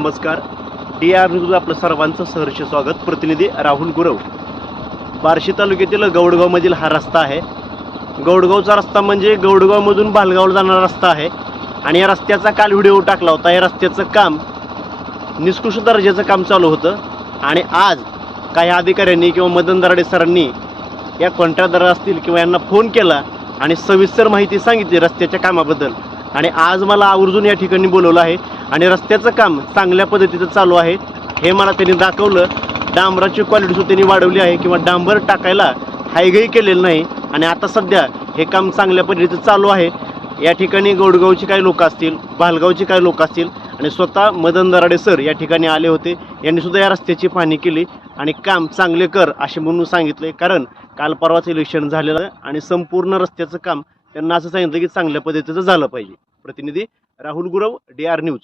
नमस्कार. DR news आपलं सर्वांचं सहर्ष स्वागत. प्रतिनिधी राहुल गुरव. बार्शी तालुक्यातील गौडगावमधील हा रस्ता आहे. गौडगावचा रस्ता म्हणजे गौडगावमधून भालगावला जाणारा रस्ता आहे आणि या रस्त्याचा काल व्हिडिओ टाकला होता. या रस्त्याचं काम निकृष्ट दर्जाचं काम चालू होतं आणि आज काही अधिकाऱ्यांनी किंवा मदन दराडे सरांनी या कॉन्ट्रॅक्टदार असतील किंवा यांना फोन केला आणि सविस्तर माहिती सांगितली रस्त्याच्या कामाबद्दल. आणि आज मला आवर्जून या ठिकाणी बोलवलं आहे आणि रस्त्याचं काम चांगल्या पद्धतीचं चालू आहे हे मला त्यांनी दाखवलं. डांबराची क्वालिटीसुद्धा त्यांनी वाढवली आहे किंवा डांबर टाकायला हायगही केलेलं नाही आणि आता सध्या हे काम चांगल्या पद्धतीचं चालू आहे. या ठिकाणी गौडगावची काही लोक असतील, भालगावची काही लोक असतील आणि स्वतः मदन दराडे सर या ठिकाणी आले होते. यांनीसुद्धा या रस्त्याची पाहणी केली आणि काम चांगले कर असे म्हणून सांगितले. कारण काल परवाच इलेक्शन झालेलं आणि संपूर्ण रस्त्याचं काम त्यांना असं सांगितलं की चांगल्या पद्धतीचं झालं पाहिजे. प्रतिनिधी राहुल गुरव, DR न्यूज.